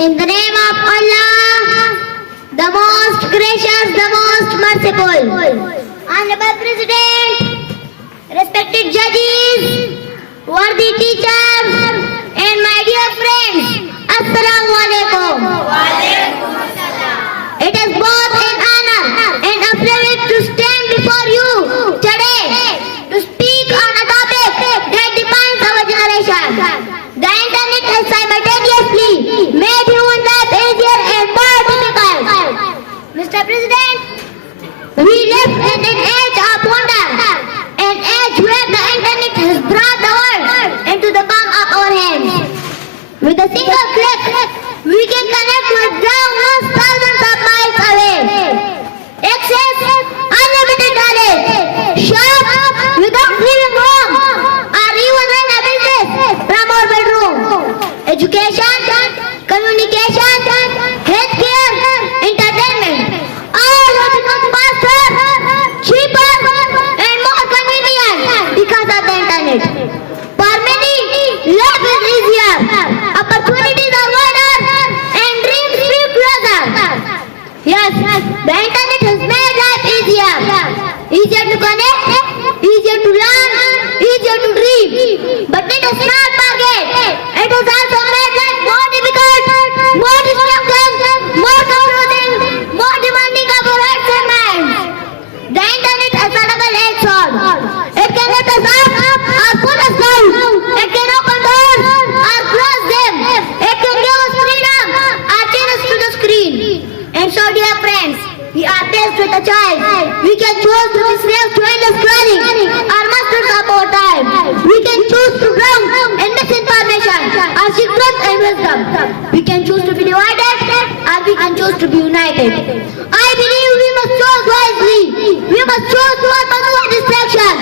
In the name of Allah, the most gracious, the most merciful. Honorable President, respected judges, worthy teachers, and my dear friends, Assalamu alaikum. It is both an honor and a privilege to stand before you today to speak on a topic that defines our generation. The internet has simultaneously made human life easier and more difficult. Mr. President, we live in an age of wonder, an age where the internet has brought the world into the palm of our hands. With a single click, we can connect with thousands of miles away. Access unlimited knowledge, shop without leaving home, or even run a business from our bedroom. Education, communication, healthcare, entertainment, all have become faster, cheaper, and more convenient because of the internet. For many, life is easier, opportunities are wider, and dreams feel closer. Yes, the internet has made life easier. Easier to connect, easier to learn, easier to dream. But let us not forget, it has also made life more difficult, more destructive, more confusing, more demanding of our hearts and minds. The internet has a double-edged sword. It can lift us up or pull us down. It can open doors or close them. It can give us freedom or chain us to the screen. And so, dear friends, we are faced with a choice. We can choose to be slaves to endless scrolling or masters of our time. We can choose to drown in misinformation or seek truth and wisdom. We can choose to be divided or we can choose to be united. I believe we must choose wisely. We must choose to avoid distraction,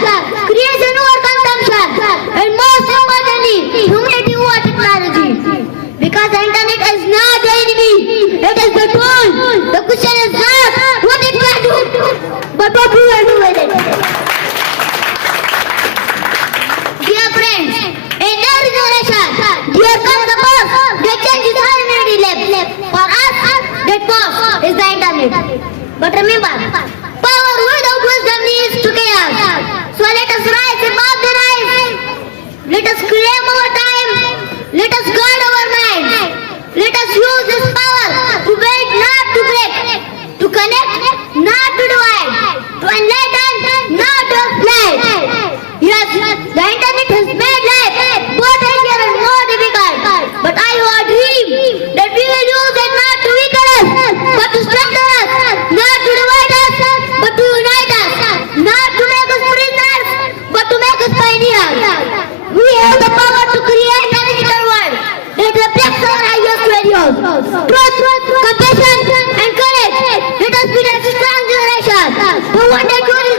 creation over consumption, and most importantly, humanity over technology. Because the internet is not the enemy, it is the tool. The question is not what it can do, but what we will do with it. Dear friends, in every generation, there comes a force that changes our humanity life. For us, that force is the internet. But remember, power without wisdom leads to chaos. So let us rise above the rise. Let us claim our time. Let us guard our minds. Let us use this power to build, not to break, to connect, not to divide, to enlighten, not to exploit. Yes, the internet has made life both easier and more difficult. But I have a dream that we will use it not to weaken us, but to strengthen us, not to divide us, but to unite us, not to make us prisoners, but to make us pioneers. We have the power to create a digital world that reflects our highest values. Truth, compassion, and courage. Let us be that strong generation who one day truly